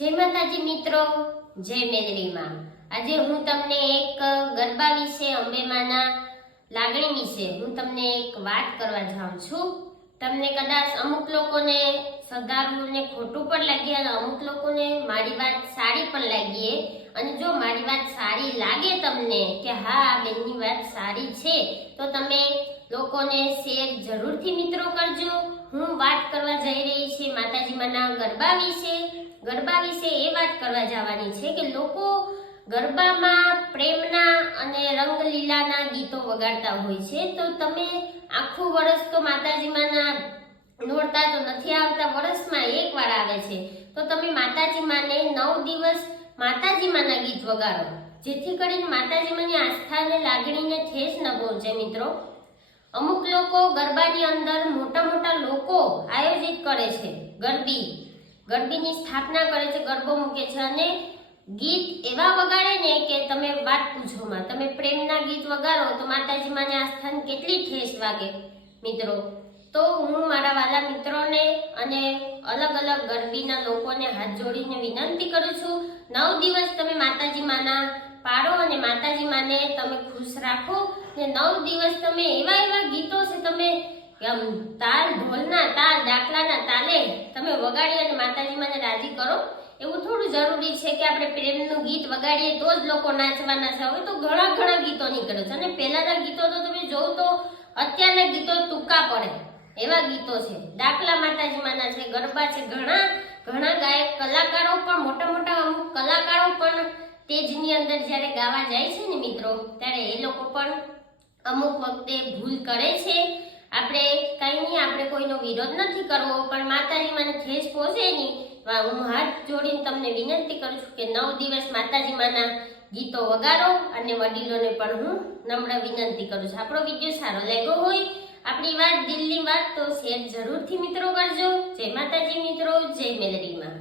જય માતાજી મિત્રો, જય મેલડીમાં। આજે હું તમને એક ગરબા વિશે, અંબેમાના લાગણી વિશે હું તમને એક વાત કરવા જાઉં છું। તમને કદાચ અમુક લોકોને સધારુને ખોટું પણ લાગે અને અમુક લોકોને મારી વાત સારી પણ લાગી। અને જો મારી વાત સારી લાગે તમને કે હા આ બેનની વાત સારી છે તો તમે લોકોને શેર જરૂરથી મિત્રો કરજો। હું વાત કરવા જઈ રહી છું માતાજીમાંના ગરબા વિશે એ વાત કરવા જવાની છે કે લોકો ગરબામાં પ્રેમના અને રંગલીલાના ગીતો વગાડતા હોય છે। તો તમે આખું વર્ષ તો માતાજીમાંના નોરતા તો નથી આવતા, વર્ષમાં એકવાર આવે છે, તો તમે માતાજીમાને 9 દિવસ માતાજીમાંના ગીત વગાડો, જેથી કરીને માતાજીમાંની આસ્થા અને લાગણીને ઠેસ ન પહોંચે મિત્રો। અમુક લોકો ગરબાની અંદર મોટા લોકો આયોજિત કરે છે, ગરબીની સ્થાપના કરે છે, ગરબો મૂકે છે અને ગીત એવા વગાડે ને કે તમે વાત પૂછોમાં। તમે પ્રેમના ગીત વગાડો તો માતાજીમાંની આસ્થાને કેટલી ઠેસ વાગે મિત્રો। તો હું મારા વાલા મિત્રોને અને અલગ ગરબીના લોકોને હાથ જોડીને વિનંતી કરું છું, 9 દિવસ તમે માતાજીમાંના પાડો અને માતાજીમાને તમે ખુશ રાખો ને 9 દિવસ તમે એવા ગીતો છે તમે તાલ ઢોલના તાલ ડાકલાના તાલે તમે વગાડી અને માતાજીમાને રાજી કરો। એવું થોડું જરૂરી છે કે આપણે પ્રેમનું ગીત વગાડીએ તો જ લોકો નાચવાના છે। હવે તો ઘણા ગીતો નીકળે છે અને પહેલાના ગીતો તો તમે જોવો તો અત્યારના ગીતો ટૂંકા પડે એવા ગીતો છે, ડાકલા માતાજીમાંના છે, ગરબા છે, ઘણા ગાયક કલાકારો પણ મોટા અમુક કલાકારો પણ સ્ટેજની અંદર જ્યારે ગાવા જાય છે ને મિત્રો, ત્યારે એ લોકો પણ અમુક વખતે ભૂલ કરે છે। આપણે કંઈ નહીં, આપણે કોઈનો વિરોધ નથી કરવો, પણ માતાજીમાંને ઠેસ પહોંચે નહીં। હું હાથ જોડીને તમને વિનંતી કરું છું કે 9 દિવસ માતાજીમાંના ગીતો વગાડો અને વડીલોને પણ હું નમ્ર વિનંતી કરું છું। આપણો વિડીયો સારો લાગ્યો હોય, આપણી વાત દિલની વાત, તો શેર જરૂરથી મિત્રો કરજો। જય માતાજી મિત્રો, જય મેલડીમાં।